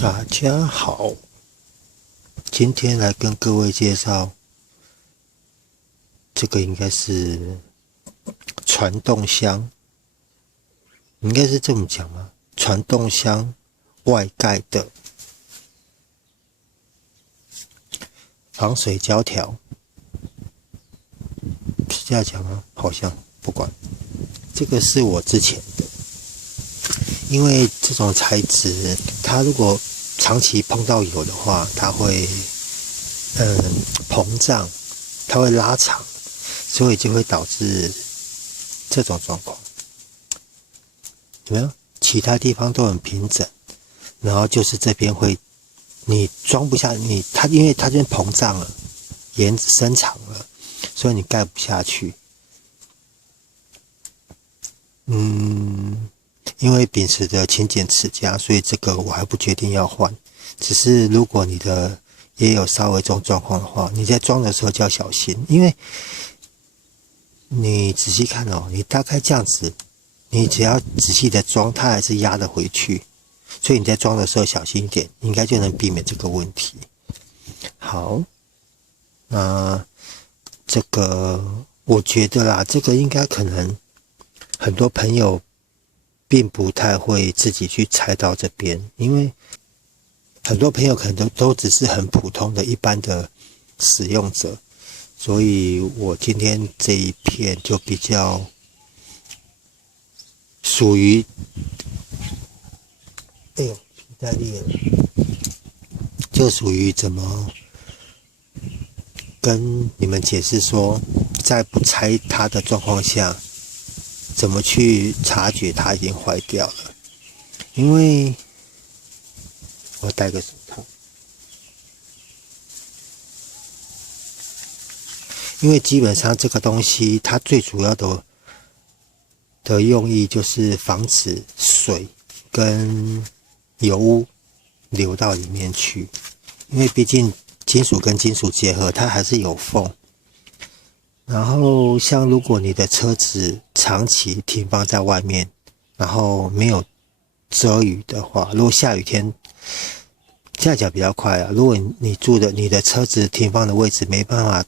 大家好，今天来跟各位介绍，这个应该是传动箱，应该是这么讲吗？传动箱外盖的防水胶条，是这样讲吗？好像不管，这个是我之前的，因为这种材质，它如果长期碰到油的话，它会膨胀，它会拉长，所以就会导致这种状况。有没有？其他地方都很平整，然后就是这边会你装不下，因为它这边膨胀了，延伸长了，所以你盖不下去。因为秉持着勤俭持家，所以这个我还不决定要换。只是如果你的也有稍微这种状况的话，你在装的时候就要小心，因为你仔细看哦，你大概这样子，你只要仔细的装，它还是压得回去。所以你在装的时候小心一点，应该就能避免这个问题。好，那这个我觉得啦，这个应该可能很多朋友并不太会自己去拆到这边，因为很多朋友可能都只是很普通的一般的使用者，所以我今天这一片就比较属于，皮带裂了，就属于怎么跟你们解释说，在不拆它的状况下，怎么去察觉它已经坏掉了。因为我戴个手套，因为基本上这个东西它最主要的用意就是防止水跟油污流到里面去，因为毕竟金属跟金属结合，它还是有缝。然后像如果你的车子长期停放在外面，然后没有遮雨的话，如果下雨天，这样讲比较快啊。如果你的车子停放的位置没办法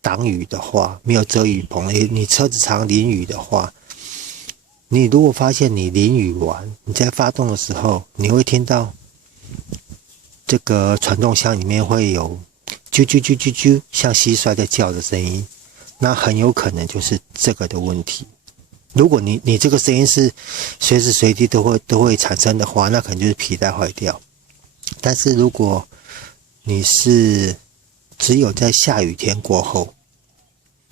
挡雨的话，没有遮雨棚，你车子常淋雨的话，你如果发现你淋雨完，你在发动的时候，你会听到这个传动箱里面会有啾啾啾啾啾，像蟋蟀在叫的声音，那很有可能就是这个的问题。如果你这个声音是随时随地都会产生的话，那可能就是皮带坏掉。但是如果你是只有在下雨天过后，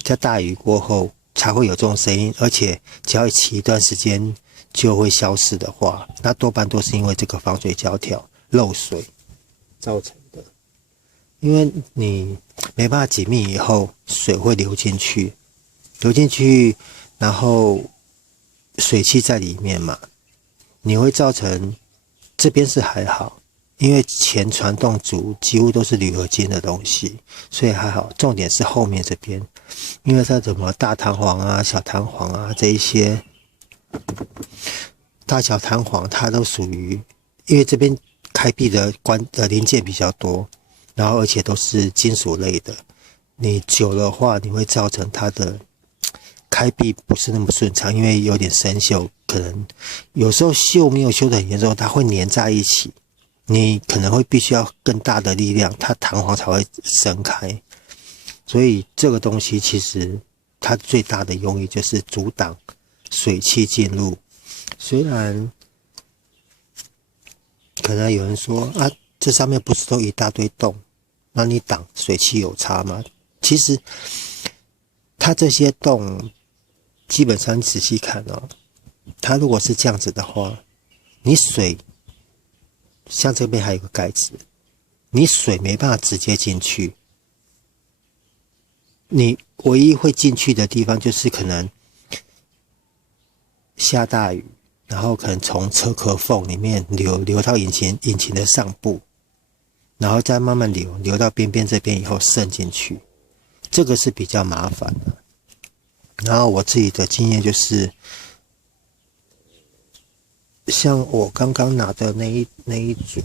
在大雨过后才会有这种声音，而且只要骑一段时间就会消失的话，那多半都是因为这个防水胶条漏水造成的。因为你没办法紧密以后，水会流进去，然后水汽在里面嘛，你会造成这边是还好，因为前传动组几乎都是铝合金的东西，所以还好。重点是后面这边，因为它什么大弹簧啊、小弹簧啊这一些大小弹簧，它都属于，因为这边开闭的零件比较多，然后而且都是金属类的，你久的话，你会造成它的开闭不是那么顺畅，因为有点生锈，可能有时候锈没有修得很严重，它会粘在一起，你可能会必须要更大的力量，它弹簧才会伸开。所以这个东西其实它最大的用意就是阻挡水汽进入。虽然可能有人说啊，这上面不是都一大堆洞，那你挡水汽有差吗？其实它这些洞基本上你仔细看哦，它如果是这样子的话，你水像这边还有个盖子，你水没办法直接进去，你唯一会进去的地方就是可能下大雨，然后可能从车壳缝里面流到引擎的上部，然后再慢慢流到边边这边以后渗进去，这个是比较麻烦的。然后我自己的经验就是，像我刚刚拿的那一组，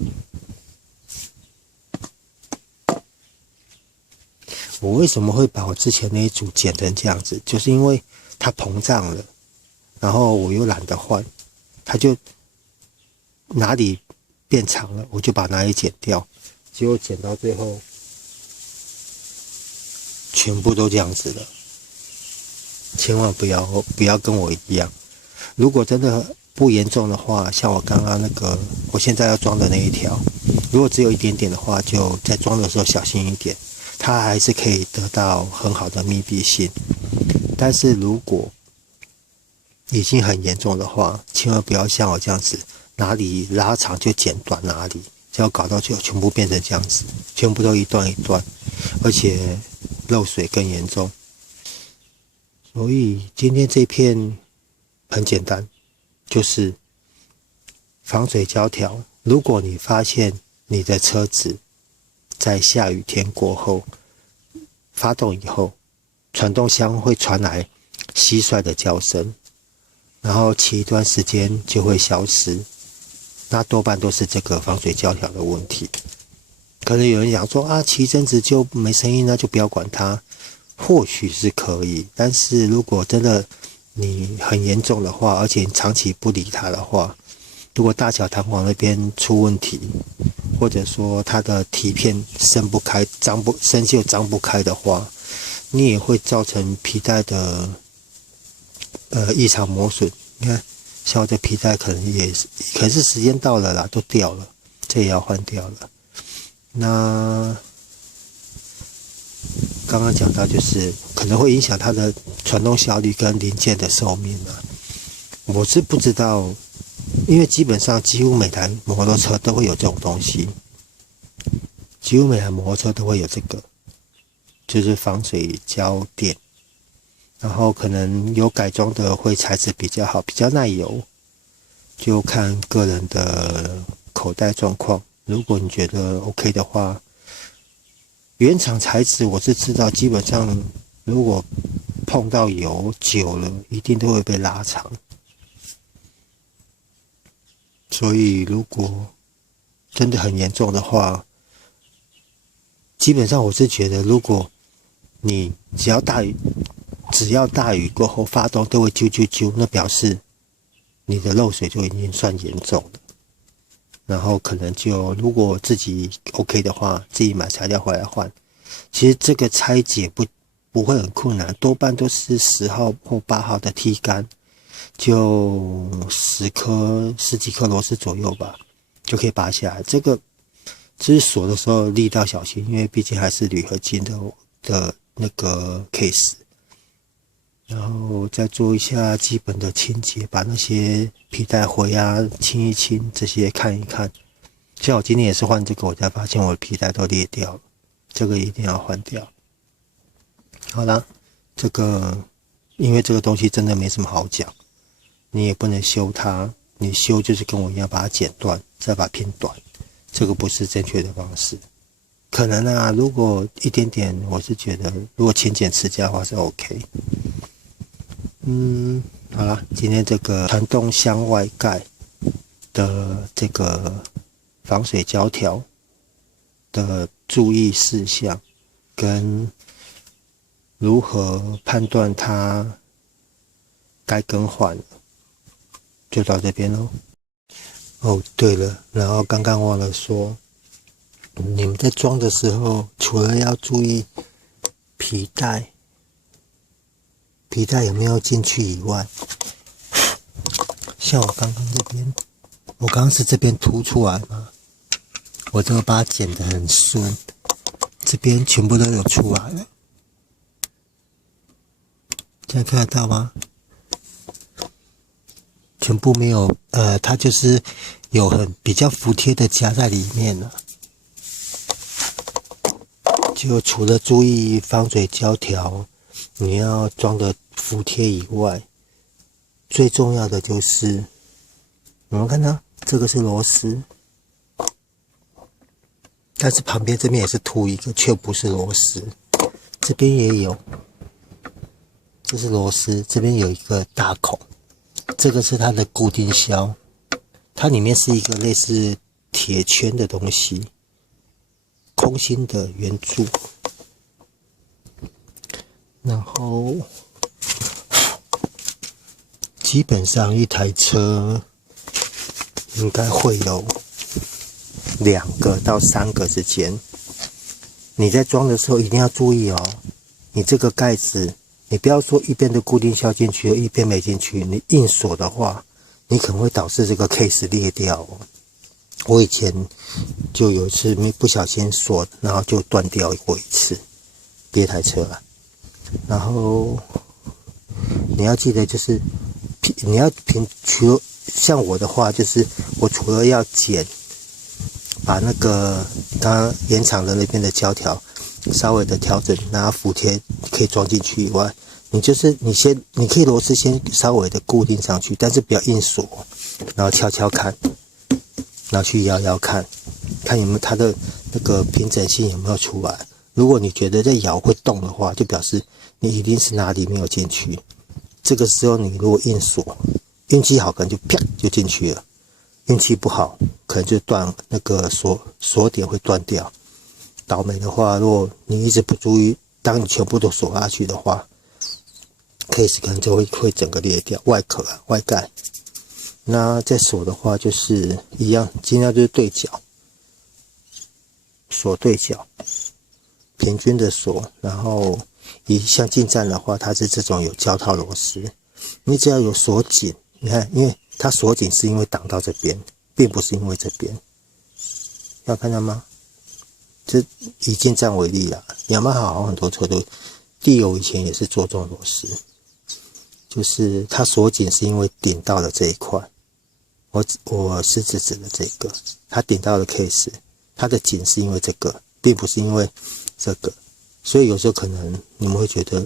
我为什么会把我之前那一组剪成这样子，就是因为它膨胀了，然后我又懒得换，它就哪里变长了，我就把哪里剪掉，结果剪到最后全部都这样子了。千万不要跟我一样，如果真的不严重的话，像我刚刚那个我现在要装的那一条，如果只有一点点的话，就在装的时候小心一点，它还是可以得到很好的密闭性。但是如果已经很严重的话，千万不要像我这样子，哪里拉长就剪短哪里，就要搞到就全部变成这样子，全部都一段一段，而且漏水更严重。所以今天这片很简单，就是防水胶条。如果你发现你的车子在下雨天过后发动以后，传动箱会传来蟋蟀的叫声，然后骑一段时间就会消失，那多半都是这个防水胶条的问题。可能有人讲说啊，骑一阵子就没声音，那就不要管它。或许是可以，但是如果真的你很严重的话，而且你长期不理它的话，如果大小弹簧那边出问题，或者说它的蹄片伸不开、生锈张不开的话，你也会造成皮带的异常磨损。你看，像我这皮带可能是时间到了啦，都掉了，这也要换掉了。那刚刚讲到就是可能会影响它的传动效率跟零件的寿命啊。我是不知道，因为基本上几乎每台摩托车都会有这种东西，几乎每台摩托车都会有这个，就是防水胶垫。然后可能有改装的会材质比较好，比较耐油，就看个人的口袋状况。如果你觉得 OK 的话，原厂材质我是知道，基本上如果碰到油久了，一定都会被拉长。所以如果真的很严重的话，基本上我是觉得，如果你只要大雨过后发动都会啾啾啾，那表示你的漏水就已经算严重了。然后可能就如果自己 OK 的话，自己买材料回来换。其实这个拆解不会很困难，多半都是10号或8号的T 杆，就十几颗螺丝左右吧，就可以拔下来。这个只是锁的时候力道小心，因为毕竟还是铝合金的那个 case。然后再做一下基本的清洁，把那些皮带灰啊清一清，这些看一看。像我今天也是换这个，我才发现我的皮带都裂掉了，这个一定要换掉。好啦，这个因为这个东西真的没什么好讲，你也不能修它，你修就是跟我一样把它剪断，再把它拼短，这个不是正确的方式。可能啊，如果一点点，我是觉得如果勤俭持家的话是 OK。好啦，今天这个传动箱外盖的这个防水胶条的注意事项，跟如何判断它该更换，就到这边咯。哦，对了，然后刚刚忘了说，你们在装的时候，除了要注意皮带有没有进去以外，像我刚刚是这边凸出来嘛，我这个把它剪得很顺，这边全部都有出来了，现在看得到吗？全部没有，它就是有比较服帖的夹在里面了。就除了注意防水胶条你要装的服帖以外，最重要的就是我们看到这个是螺丝，但是旁边这边也是凸一个，却不是螺丝。这边也有，这是螺丝，这边有一个大孔，这个是它的固定销，它里面是一个类似铁圈的东西，空心的圆柱。然后基本上一台车应该会有2个到3个之间。你在装的时候一定要注意哦，你这个盖子，你不要说一边的固定销进去，一边没进去，你硬锁的话，你可能会导致这个 case 裂掉哦。我以前就有一次不小心锁，然后就断掉过一次，别台车了。然后你要记得，就是你要除像我的话，就是我除了要把那个刚刚延长的那边的胶条稍微的调整，拿服贴可以装进去以外，你可以螺丝先稍微的固定上去，但是不要硬锁，然后敲敲看，然后去摇看，看有没有它的那个平整性有没有出来。如果你觉得在摇会动的话，就表示你一定是哪里没有进去。这个时候你如果硬锁，运气好可能就啪就进去了，运气不好可能就那个锁点会断掉。倒霉的话，如果你一直不注意，当你全部都锁下去的话 ，case 可能就会整个裂掉，外盖。那再锁的话就是一样，尽量就是对角，锁对角，平均的锁。然后像进站的话，它是这种有胶套螺丝，你只要有锁紧，你看，因为它锁紧是因为挡到这边，并不是因为这边。要看到吗？这以进站为例啦，雅马哈好像很多车都，地友以前也是做这种螺丝，就是它锁紧是因为顶到了这一块。我是指的这个，它顶到了 case， 它的紧是因为这个，并不是因为这个。所以有时候可能你们会觉得，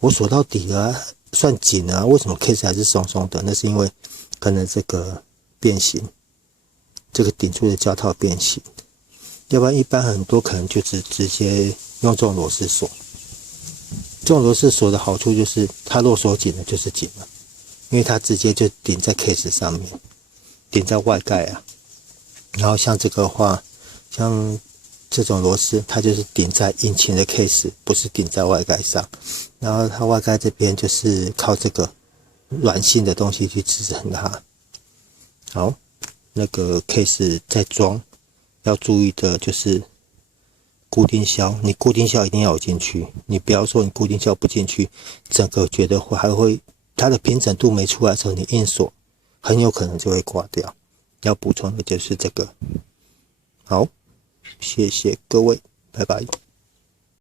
我锁到底了啊，算紧了啊，为什么 case 还是松松的？那是因为可能这个变形，这个顶住的胶套变形。要不然一般很多可能就直接用这种螺丝锁。这种螺丝锁的好处就是它若锁紧了就是紧了，因为它直接就顶在 case 上面，顶在外盖啊。然后像这个的话，像这种螺丝它就是顶在引擎的 case， 不是顶在外盖上。然后它外盖这边就是靠这个软性的东西去支撑它。好，那个 case 在装要注意的就是固定销，你固定销一定要有进去，你不要说你固定销不进去，整个觉得还会它的平整度没出来的时候，你硬锁很有可能就会挂掉。要补充的就是这个。好，谢谢各位，拜拜。